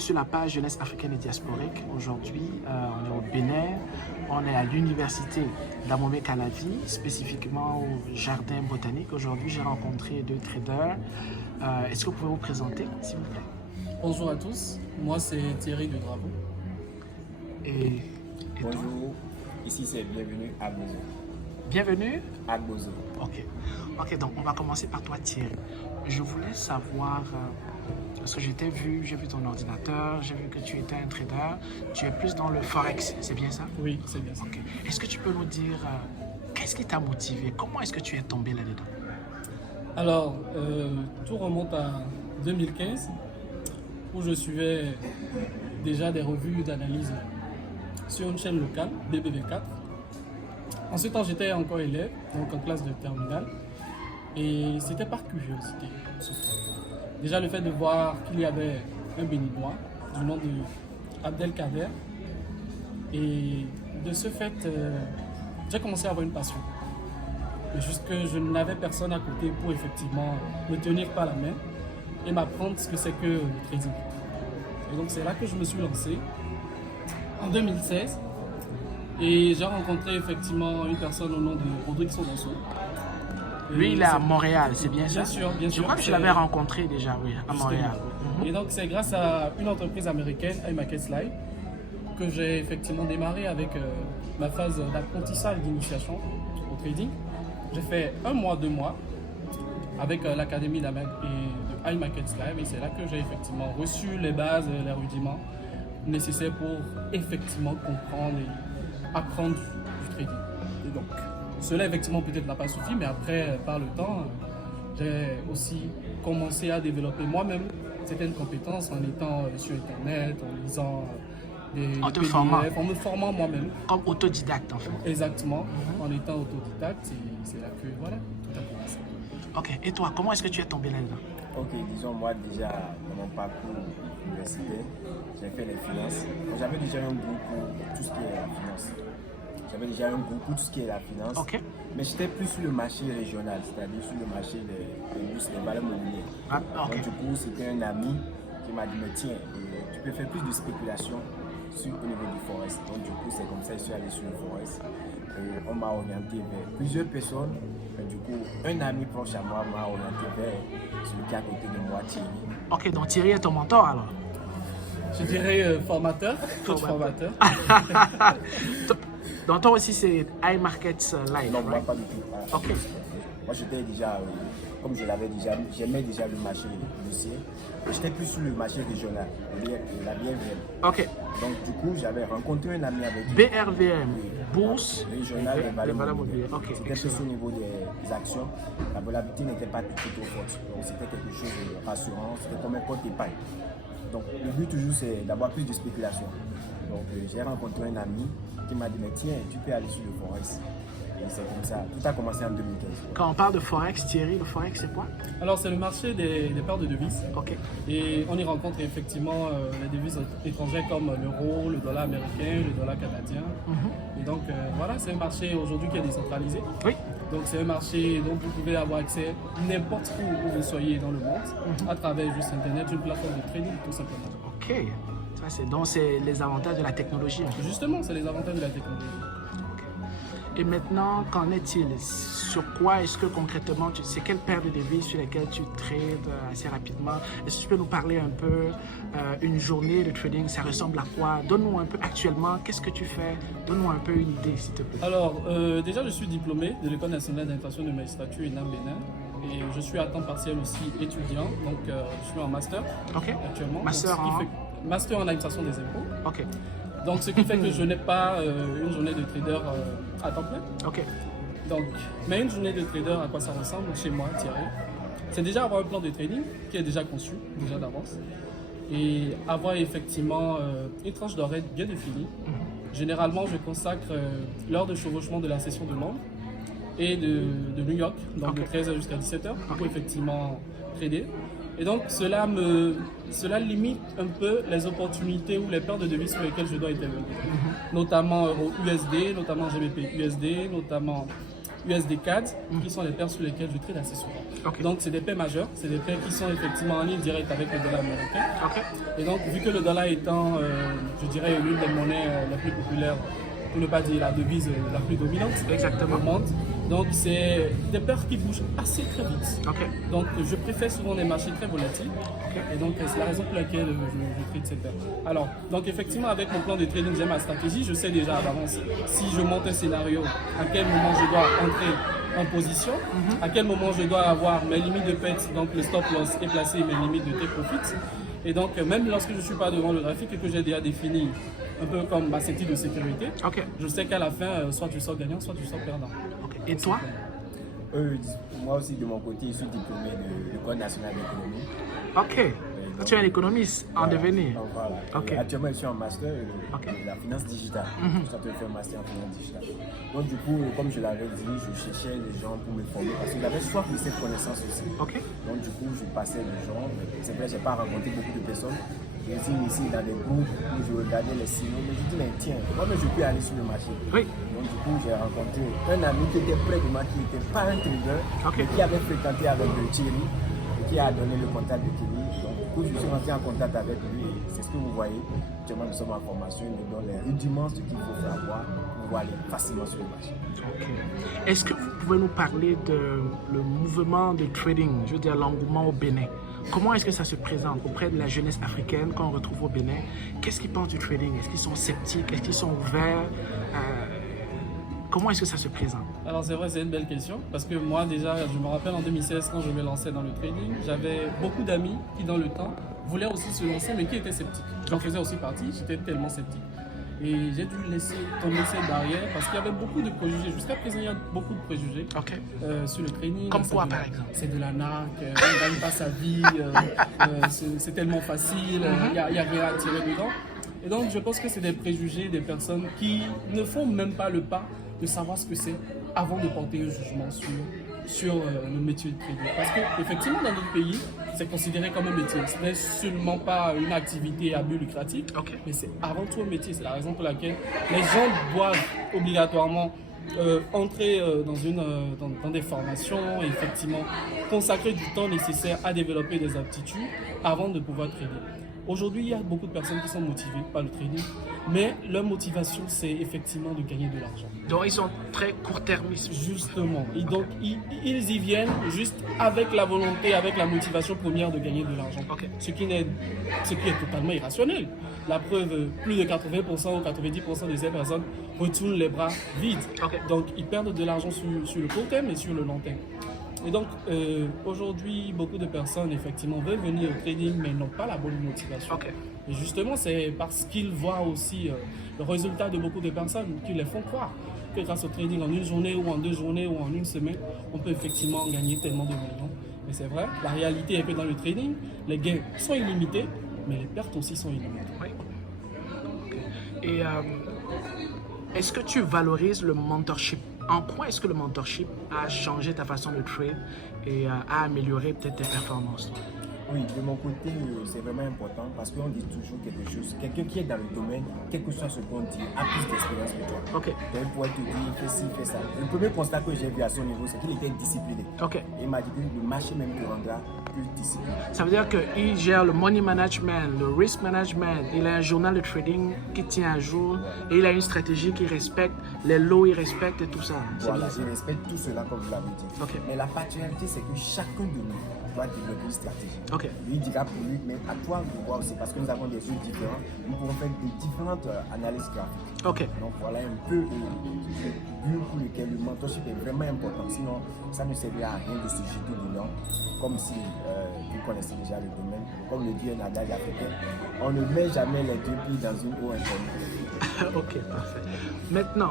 sur la page Jeunesse africaine et diasporique. Aujourd'hui, on est au Bénin. On est à l'université d'Amomé Calavi, spécifiquement au jardin botanique. Aujourd'hui, j'ai rencontré deux traders. Est-ce que vous pouvez vous présenter, s'il vous plaît? Bonjour à tous, moi c'est Thierry de Drapeau. Et Bonjour, toi? ici c'est Bienvenue à Bozo. Bienvenue. À Bozo. Ok, donc on va commencer par toi, Thierry. Je voulais savoir, parce que j'ai vu ton ordinateur, j'ai vu que tu étais un trader, tu es plus dans le forex, c'est bien ça? Oui, c'est bien ça. Ok. Est-ce que tu peux nous dire qu'est-ce qui t'a motivé? Comment est-ce que tu es tombé là-dedans? Alors, tout remonte à 2015 où je suivais déjà des revues d'analyse sur une chaîne locale, BBV4. En ce temps, j'étais encore élève, donc en classe de terminale, et c'était par curiosité. Déjà, le fait de voir qu'il y avait un béninois du nom de Abdelkader, et de ce fait, j'ai commencé à avoir une passion. Mais juste que je n'avais personne à côté pour effectivement me tenir par la main et m'apprendre ce que c'est que le trading. Et donc c'est là que je me suis lancé en 2016 et j'ai rencontré effectivement une personne au nom de Rodrigue Sodanso. Lui, il est à Montréal, c'est bien ça? Bien sûr, bien sûr. Je crois que je l'avais rencontré déjà, oui, à Justement. Montréal. Et donc c'est grâce à une entreprise américaine, iMarkets Live, que j'ai effectivement démarré avec ma phase d'apprentissage d'initiation au trading. J'ai fait 1 mois, 2 mois avec l'académie de iMarkets Live et c'est là que j'ai effectivement reçu les bases et les rudiments nécessaires pour effectivement comprendre et apprendre du trading. Et donc, cela effectivement peut-être n'a pas suffi, mais après, par le temps, j'ai aussi commencé à développer moi-même certaines compétences en étant sur Internet, en lisant des En te PDF, formant. en me formant moi-même. Comme autodidacte, en fait. Exactement, en étant autodidacte, et c'est là que voilà, tout a commencé. Ok, et toi, comment est-ce que tu es tombé là-dedans? Ok, disons moi déjà dans mon parcours universitaire, j'ai fait les finances. Donc, j'avais déjà un goût pour tout ce qui est la finance. J'avais déjà un goût pour tout ce qui est la finance. Ok. Mais j'étais plus sur le marché régional, c'est-à-dire sur le marché des bourses, des valeurs mobilières. Ah, ok. Donc du coup, c'était un ami qui m'a dit, mais tiens, tu peux faire plus de spéculation au niveau du forex. Donc du coup, c'est comme ça que je suis allé sur le forex. On m'a orienté vers plusieurs personnes. Du coup, un ami proche à moi m'a orienté vers celui qui est à côté de moi, Thierry. Ok, donc Thierry est ton mentor alors? Je dirais formateur, coach formateur. Donc toi aussi c'est iMarkets Live, Non, moi right? pas du tout. Ok. Moi j'étais déjà, comme je l'avais déjà, j'aimais déjà le marché boursier. J'étais plus sur le marché régional, la BRVM. Ok. Donc du coup, j'avais rencontré un ami avec BRVM, Bourse régional des valeurs mobilières. mobilières. Ok, C'était plus excellent. au niveau des actions. La volatilité n'était pas tout forte. Donc c'était quelque chose de rassurant, c'était comme un compte épargne. Donc le but toujours c'est d'avoir plus de spéculation. Donc j'ai rencontré un ami qui m'a dit mais tiens, tu peux aller sur le forex. Et c'est comme ça. Tout a commencé en 2015. Quand on parle de Forex, Thierry, le Forex c'est quoi? Alors c'est le marché des paires de devises Ok. et on y rencontre effectivement les devises étrangères comme l'euro, le dollar américain, le dollar canadien. Et donc voilà, c'est un marché aujourd'hui qui est décentralisé. Oui. Donc c'est un marché dont vous pouvez avoir accès n'importe où vous soyez dans le monde à travers juste Internet, une plateforme de trading tout simplement. Ok. Ça c'est les avantages de la technologie. En fait. Justement, c'est les avantages de la technologie. Et maintenant, qu'en est-il? Sur quoi est-ce que concrètement, c'est quelle paire de devises sur lesquelles tu trades assez rapidement? Est-ce que tu peux nous parler un peu, une journée de trading, ça ressemble à quoi? Donne-nous un peu actuellement, qu'est-ce que tu fais? Donne-nous un peu une idée, s'il te plaît. Alors, déjà, je suis diplômé de l'École nationale d'inflation de magistrature ENAM Bénin et je suis à temps partiel aussi étudiant, donc je suis en master Ok. actuellement. Master Donc, ce qui en? fait- master en administration des impôts. Ok. Donc, ce qui fait que je n'ai pas une journée de trader à temps plein. Ok. Donc, mais une journée de trader, à quoi ça ressemble chez moi, Thierry? C'est déjà avoir un plan de trading qui est déjà conçu, déjà d'avance, et avoir effectivement une tranche d'horaire bien définie. Généralement, je consacre l'heure de chevauchement de la session de Londres et de New York, donc de 13h jusqu'à 17h, pour effectivement trader. Et donc, cela limite un peu les opportunités ou les paires de devises sur lesquelles je dois intervenir. Notamment euro USD, notamment GBP USD, notamment USD CAD, qui sont les paires sur lesquelles je trade assez souvent. Ok. Donc c'est des paires majeures, c'est des paires qui sont effectivement en ligne directe avec le dollar américain. Ok. Et donc vu que le dollar étant, je dirais, l'une des monnaies les plus populaires, pour ne pas dire la devise la plus dominante Exactement. au monde, donc c'est des paires qui bougent assez très vite. Ok. Donc je préfère souvent des marchés très volatiles. Et donc c'est la raison pour laquelle je trade ces paires. Alors, donc effectivement avec mon plan de trading, j'ai ma stratégie. Je sais déjà à l'avance si je monte un scénario, à quel moment je dois entrer en position, à quel moment je dois avoir mes limites de pets, donc le stop loss et placer mes limites de take profit. Et donc même lorsque je ne suis pas devant le graphique et que j'ai déjà défini un peu comme ma ceinture de sécurité, Ok. je sais qu'à la fin, soit tu sors gagnant, soit tu sors perdant. Ok. Et toi? Moi aussi, de mon côté, je suis diplômé de l'École nationale d'économie. Ok. Donc, Tu es un économiste en devenir. donc, voilà. Ok. Et actuellement, je suis en master Ok. de la finance digitale. Je suis en train de faire un master en finance digitale. Donc, du coup, comme je l'avais dit, je cherchais les gens pour me former parce que j'avais soif de cette connaissance aussi. Ok. Donc, du coup, je passais les gens. C'est vrai, je n'ai pas rencontré beaucoup de personnes. Je suis ici dans des groupes où je regardais les signaux. Mais je dis, mais tiens, moi-même, je peux aller sur le marché. Oui. Donc, du coup, j'ai rencontré un ami qui était près de moi, qui n'était pas un trader, Ok. mais qui avait fréquenté avec Thierry, et qui a donné le contact de Thierry. Donc, du coup, je suis rentré en contact avec lui, et c'est ce que vous voyez. Actuellement, nous sommes en formation, il nous donne les rudiments, ce qu'il faut savoir pour pouvoir aller facilement sur le marché. Ok. Est-ce que vous pouvez nous parler de le mouvement de trading, je veux dire l'engouement au Bénin? Comment est-ce que ça se présente auprès de la jeunesse africaine qu'on retrouve au Bénin? Qu'est-ce qu'ils pensent du trading? Est-ce qu'ils sont sceptiques? Est-ce qu'ils sont ouverts? Comment est-ce que ça se présente? Alors c'est vrai, c'est une belle question parce que moi déjà, je me rappelle en 2016 quand je me lançais dans le trading, j'avais beaucoup d'amis qui dans le temps voulaient aussi se lancer mais qui étaient sceptiques. J'en faisais aussi partie, j'étais tellement sceptique. Et j'ai dû laisser tomber cette barrière parce qu'il y avait beaucoup de préjugés. Jusqu'à présent, il y a beaucoup de préjugés Ok. Sur le trading. Comme C'est quoi, de- par exemple? C'est de la narc, on ne gagne pas sa vie, c'est tellement facile, il n'y a rien à tirer dedans. Et donc, je pense que c'est des préjugés des personnes qui ne font même pas le pas de savoir ce que c'est avant de porter un jugement sur le métier de trader. Parce qu'effectivement, dans notre pays, c'est considéré comme un métier. Ce n'est seulement pas une activité à but lucratif, Ok. mais c'est avant tout un métier. C'est la raison pour laquelle les gens doivent obligatoirement entrer dans des formations et effectivement consacrer du temps nécessaire à développer des aptitudes avant de pouvoir trader. Aujourd'hui, il y a beaucoup de personnes qui sont motivées par le trading, mais leur motivation, c'est effectivement de gagner de l'argent. Donc ils sont très court-termistes. Justement. Et donc, ils y viennent juste avec la volonté, avec la motivation première de gagner de l'argent. Ok. Ce qui est totalement irrationnel. La preuve, plus de 80% ou 90% de ces personnes retournent les bras vides. Ok. Donc, ils perdent de l'argent sur le court terme et sur le long terme. Et donc, aujourd'hui, beaucoup de personnes, effectivement, veulent venir au trading, mais n'ont pas la bonne motivation. Ok. Et justement, c'est parce qu'ils voient aussi le résultat de beaucoup de personnes qui les font croire que grâce au trading, en une journée ou en 2 journées ou en une semaine, on peut effectivement gagner tellement de millions. Mais c'est vrai, la réalité est que dans le trading, les gains sont illimités, mais les pertes aussi sont illimitées. Oui. Ok. Et est-ce que tu valorises le mentorship? En quoi est-ce que le mentorship a changé ta façon de trade et a amélioré peut-être tes performances? Oui, de mon côté, c'est vraiment important parce qu'on dit toujours quelque chose. Quelqu'un qui est dans le domaine, quel que soit ce qu'on dit, a plus d'expérience que toi. Ok. Donc, il pourrait te dire, fais ci, fais ça. Le premier constat que j'ai vu à son niveau, c'est qu'il était discipliné. Ok. Et il m'a dit que le marché même te rendra plus discipliné. Ça veut dire qu'il gère le money management, le risk management, il a un journal de trading qui tient à jour et il a une stratégie qui respecte les lots, il respecte et tout ça. C'est Voilà, bien ça. je respecte tout cela comme vous l'avez dit. Ok. Mais la particularité, c'est que chacun de nous doit développer une stratégie. Ok. Lui dira pour lui, mais à toi de voir aussi, parce que nous avons des yeux différents, nous pouvons faire des différentes analyses graphiques. Ok. Donc voilà un peu le but pour lequel le mentorship est vraiment important. Sinon, ça ne servira à rien de se jeter dedans, comme si vous connaissez déjà le domaine. Comme le dit un adage africain, on ne met jamais les 2 pieds dans une eau inconnue. Ok, parfait. Maintenant,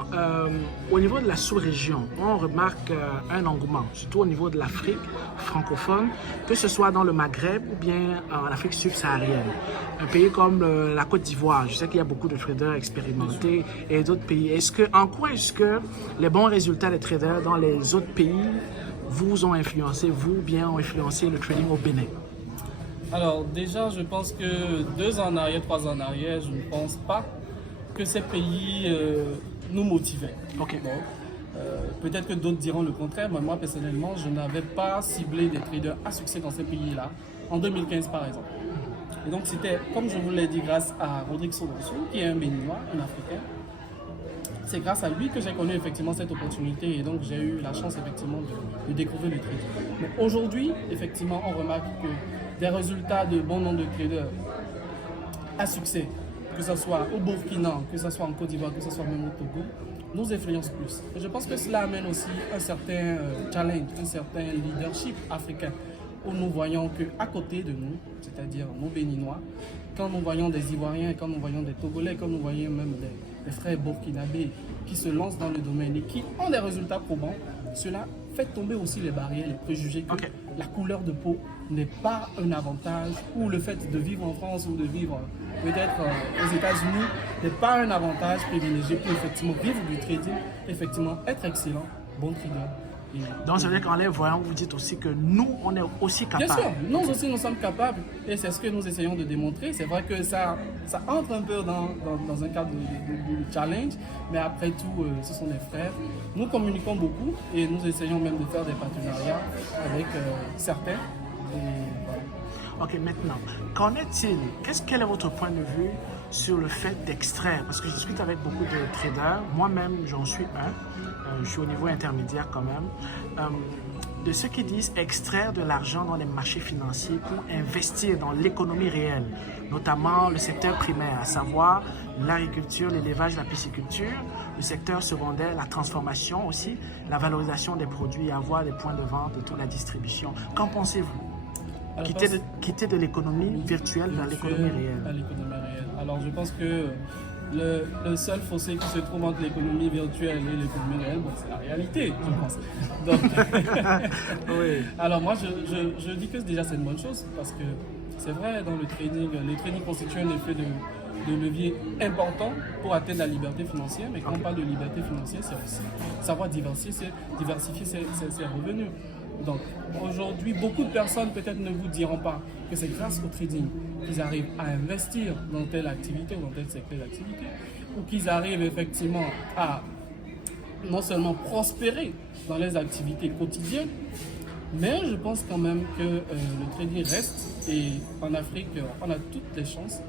au niveau de la sous-région, on remarque un engouement, surtout au niveau de l'Afrique francophone, que ce soit dans le Maghreb ou bien en Afrique subsaharienne. Un pays comme la Côte d'Ivoire, je sais qu'il y a beaucoup de traders expérimentés et d'autres pays. En quoi est-ce que les bons résultats des traders dans les autres pays vous ont influencé, vous, ou bien ont influencé le trading au Bénin? Alors déjà, je pense que 2 ans en arrière, 3 ans en arrière, je ne pense pas que ces pays nous motivaient. Ok. Bon, Peut-être que d'autres diront le contraire, mais moi personnellement, je n'avais pas ciblé des traders à succès dans ces pays-là, en 2015 par exemple. Et donc c'était, comme je vous l'ai dit, grâce à Rodrigue Sodosso, qui est un Béninois, un Africain. C'est grâce à lui que j'ai connu effectivement cette opportunité et donc j'ai eu la chance effectivement de découvrir le trading. Mais aujourd'hui, effectivement, on remarque que des résultats de bon nombre de traders à succès, que ce soit au Burkina, que ce soit en Côte d'Ivoire, que ce soit même au Togo, nous influence plus. Et je pense que cela amène aussi un certain challenge, un certain leadership africain, où nous voyons qu'à côté de nous, c'est-à-dire nos Béninois, quand nous voyons des Ivoiriens, quand nous voyons des Togolais, quand nous voyons même des frères burkinabés qui se lancent dans le domaine et qui ont des résultats probants, cela fait tomber aussi les barrières, les préjugés que la couleur de peau n'est pas un avantage, ou le fait de vivre en France ou de vivre peut-être aux États-Unis n'est pas un avantage privilégié pour effectivement vivre du trading, effectivement être excellent, bon trader. Donc, ça veut dire qu'en les voyant, vous dites aussi que nous, on est aussi capables. Bien sûr, nous aussi, nous sommes capables. Et c'est ce que nous essayons de démontrer. C'est vrai que ça entre un peu dans un cadre de challenge. Mais après tout, ce sont des frères. Nous communiquons beaucoup et nous essayons même de faire des partenariats avec certains. Et voilà. Ok, maintenant, qu'en est-il? Quel est votre point de vue sur le fait d'extraire? Parce que je discute avec beaucoup de traders. Moi-même, j'en suis un. Je suis au niveau intermédiaire quand même, de ceux qui disent extraire de l'argent dans les marchés financiers pour investir dans l'économie réelle, notamment le secteur primaire, à savoir l'agriculture, l'élevage, la pisciculture, le secteur secondaire, la transformation aussi, la valorisation des produits, avoir des points de vente et toute la distribution. Qu'en pensez-vous? Quitter de l'économie virtuelle vers l'économie réelle. Alors je pense que le seul fossé qui se trouve entre l'économie virtuelle et l'économie réelle, bon, c'est la réalité, je pense. Donc, oui. Alors moi, je dis que déjà c'est une bonne chose parce que c'est vrai, dans le trading constitue un effet de levier important pour atteindre la liberté financière. Mais quand on parle de liberté financière, c'est aussi savoir diversifier ses revenus. Donc aujourd'hui, beaucoup de personnes peut-être ne vous diront pas que c'est grâce au trading qu'ils arrivent à investir dans telle activité ou dans tel secteur d'activité, ou qu'ils arrivent effectivement à non seulement prospérer dans les activités quotidiennes, mais je pense quand même que le trading reste, et en Afrique, on a toutes les chances,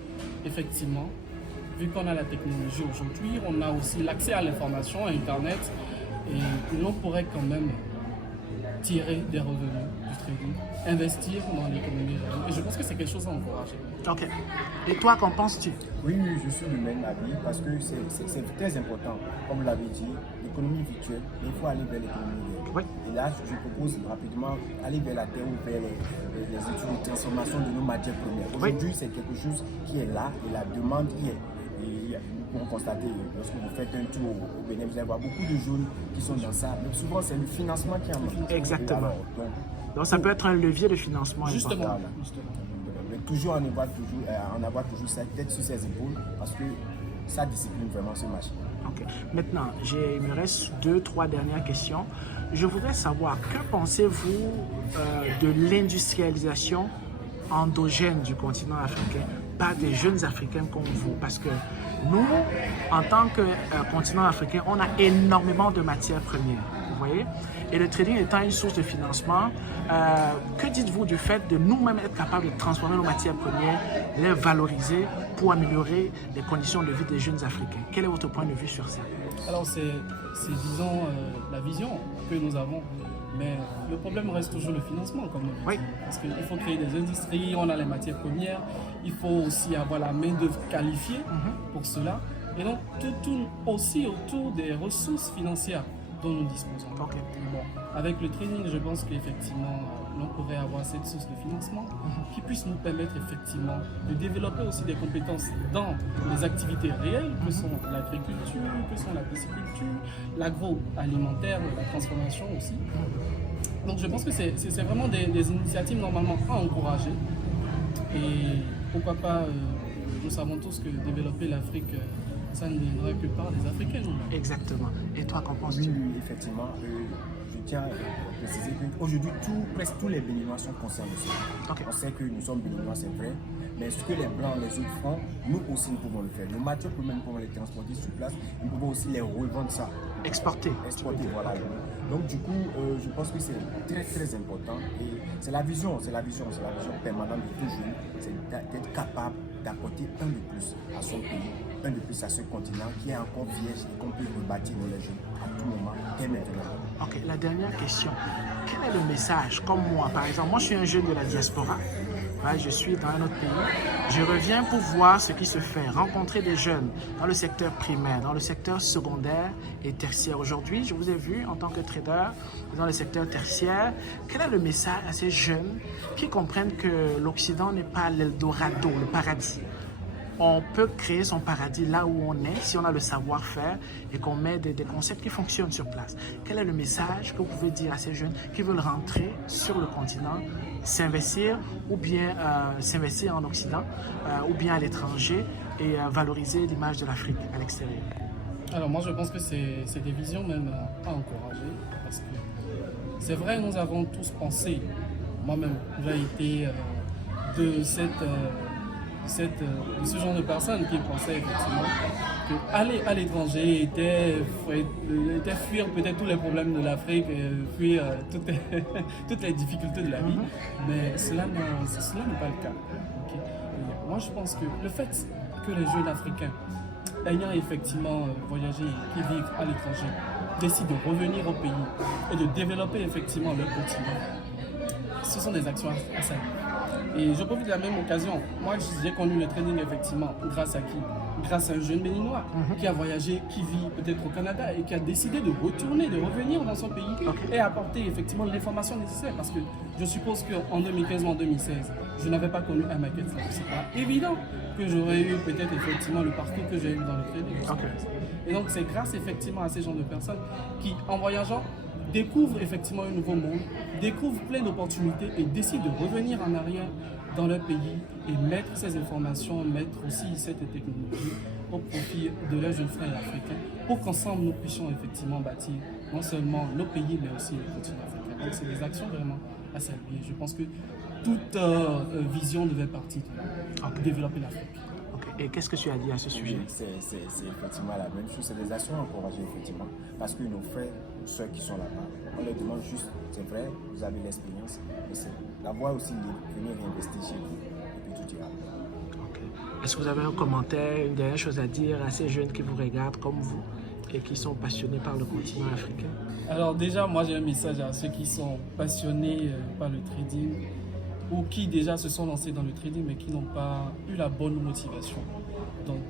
effectivement, vu qu'on a la technologie aujourd'hui, on a aussi l'accès à l'information, à Internet, et l'on pourrait quand même tirer des revenus du trading, investir dans l'économie réelle. Et je pense que c'est quelque chose à encourager. Ok. Et toi, qu'en penses-tu? Oui, je suis du même avis parce que c'est très important. Comme vous l'avez dit, l'économie virtuelle, il faut aller vers l'économie réelle. Oui. Et là, je propose rapidement aller vers la terre ou vers les études de transformation de nos matières premières. Aujourd'hui, c'est quelque chose qui est là et la demande y est. Et pour constater, lorsque vous faites un tour au Bénin, vous allez voir beaucoup de jeunes qui sont dans ça. Mais souvent, c'est le financement qui en manque. Exactement. Alors, donc, ça peut être un levier de financement. Justement. Important. Mais toujours en avoir toujours sa tête sur ses épaules parce que ça discipline vraiment ce marché. Ok. Maintenant, il me reste 2-3 dernières questions. Je voudrais savoir, que pensez-vous de l'industrialisation endogène du continent africain par des jeunes Africains comme vous? Parce que nous, en tant que continent africain, on a énormément de matières premières, vous voyez? Et le trading étant une source de financement, que dites-vous du fait de nous-mêmes être capables de transformer nos matières premières, les valoriser pour améliorer les conditions de vie des jeunes Africains? Quel est votre point de vue sur ça? Alors c'est disons, la vision que nous avons. Mais le problème reste toujours le financement, comme on dit. Oui. Parce qu'il faut créer des industries, on a les matières premières, il faut aussi avoir la main-d'œuvre qualifiée pour cela. Et donc, tout tourne aussi autour des ressources financières dont nous disposons. Ok. Bon, avec le trading, je pense qu'effectivement, l'on pourrait avoir cette source de financement qui puisse nous permettre effectivement de développer aussi des compétences dans les activités réelles que sont l'agriculture, que sont la pisciculture, l'agroalimentaire, la transformation aussi. Donc je pense que c'est vraiment des initiatives normalement à encourager. Et pourquoi pas, nous savons tous que développer l'Afrique, ça ne viendra que par les Africains. Exactement. Et toi, qu'en penses-tu? Oui, effectivement. Je tiens préciser qu'aujourd'hui, presque tous les Béninois sont conscients de ça. Ok. On sait que nous sommes Béninois, c'est vrai, mais ce que les Blancs, les autres font, nous aussi nous pouvons le faire. Nos matières premières, nous pouvons les transporter sur place, nous pouvons aussi les revendre ça. Exporter. Exporter, voilà. Donc du coup, je pense que c'est très très important et c'est la vision permanente de tout jeune, c'est d'être capable d'apporter un de plus à son pays, un de plus à ce continent qui est encore vierge et qu'on peut rebâtir dans les jeunes à tout moment, dès maintenant. Ok, la dernière question. Quel est le message, comme moi, par exemple, moi je suis un jeune de la diaspora, ouais, je suis dans un autre pays, je reviens pour voir ce qui se fait, rencontrer des jeunes dans le secteur primaire, dans le secteur secondaire et tertiaire. Aujourd'hui, je vous ai vu en tant que trader dans le secteur tertiaire. Quel est le message à ces jeunes qui comprennent que l'Occident n'est pas l'Eldorado, le paradis? On peut créer son paradis là où on est si on a le savoir-faire et qu'on met des concepts qui fonctionnent sur place. Quel est le message que vous pouvez dire à ces jeunes qui veulent rentrer sur le continent, s'investir ou bien s'investir en Occident ou bien à l'étranger et valoriser l'image de l'Afrique à l'extérieur? Alors moi je pense que c'est des visions même à encourager parce que c'est vrai, nous avons tous pensé, moi-même j'ai été de ce genre de personnes qui pensaient effectivement qu'aller à l'étranger était fuir peut-être tous les problèmes de l'Afrique, fuir toutes les difficultés de la vie, mais cela n'est pas le cas. Okay. Moi je pense que le fait que les jeunes africains ayant effectivement voyagé, qui vivent à l'étranger, décident de revenir au pays et de développer effectivement leur continent, ce sont des actions à saluer. Et je profite de la même occasion. Moi, j'ai connu le trading effectivement grâce à qui? Grâce à un jeune béninois qui a voyagé, qui vit peut-être au Canada et qui a décidé de retourner, de revenir dans son pays et apporter effectivement l'information nécessaire. Parce que je suppose qu'en 2015 ou en 2016, je n'avais pas connu un maquette. C'est pas évident que j'aurais eu peut-être effectivement le parcours que j'ai eu dans le trading. Et donc, c'est grâce effectivement à ces gens de personnes qui, en voyageant, découvrent effectivement un nouveau monde, découvrent plein d'opportunités et décident de revenir en arrière dans leur pays et mettre ces informations, mettre aussi cette technologie au profit de leurs jeunes frères africains pour qu'ensemble nous puissions effectivement bâtir non seulement nos pays mais aussi le continent africain. Donc c'est des actions vraiment à saluer. Je pense que toute vision devait partir de développer l'Afrique. Et qu'est-ce que tu as dit à ce sujet? C'est effectivement la même chose, c'est des actions encouragées effectivement, parce que nos frères, ceux qui sont là-bas, on leur demande juste, c'est vrai, vous avez l'expérience, mais c'est la voie aussi de venir investir chez vous, et puis tout ira. Est-ce que vous avez un commentaire, une dernière chose à dire à ces jeunes qui vous regardent comme vous et qui sont passionnés par le continent africain? Alors déjà, moi j'ai un message à ceux qui sont passionnés par le trading, ou qui déjà se sont lancés dans le trading mais qui n'ont pas eu la bonne motivation. Donc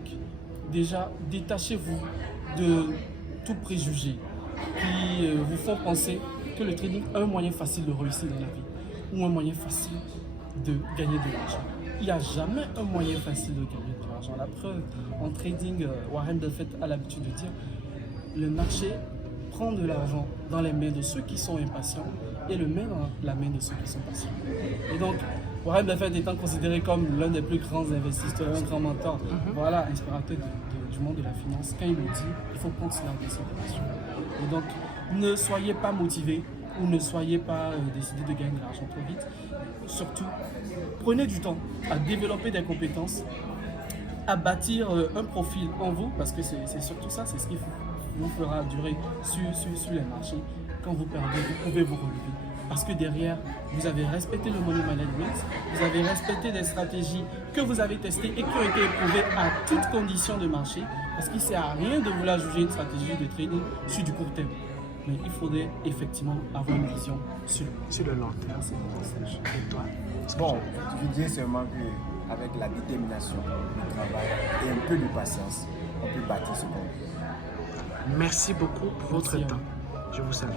déjà, détachez-vous de tout préjugé qui vous font penser que le trading est un moyen facile de réussir dans la vie ou un moyen facile de gagner de l'argent. Il n'y a jamais un moyen facile de gagner de l'argent. La preuve, en trading, Warren Buffett a l'habitude de dire le marché prend de l'argent dans les mains de ceux qui sont impatients et le met dans la main de ceux qui sont patients. Et donc, Warren Buffett étant considéré comme l'un des plus grands investisseurs, un grand mentor, voilà, inspirateur du monde de la finance, quand il le dit, il faut prendre cela en considération. Et donc, ne soyez pas motivés ou ne soyez pas décidés de gagner de l'argent trop vite. Surtout, prenez du temps à développer des compétences, à bâtir un profil en vous, parce que c'est surtout ça, c'est ce qui vous fera durer sur les marchés. Quand vous perdez, vous pouvez vous relever. Parce que derrière, vous avez respecté le money management, vous avez respecté des stratégies que vous avez testées et qui ont été éprouvées à toutes conditions de marché. Parce qu'il ne sert à rien de vouloir juger une stratégie de trading sur du court terme. Mais il faudrait effectivement avoir une vision sur le long terme. Et toi? Bon, je dirais seulement qu'avec la détermination, le travail et un peu de patience, on peut bâtir ce qu'on veut. Merci beaucoup pour votre temps. Je vous salue.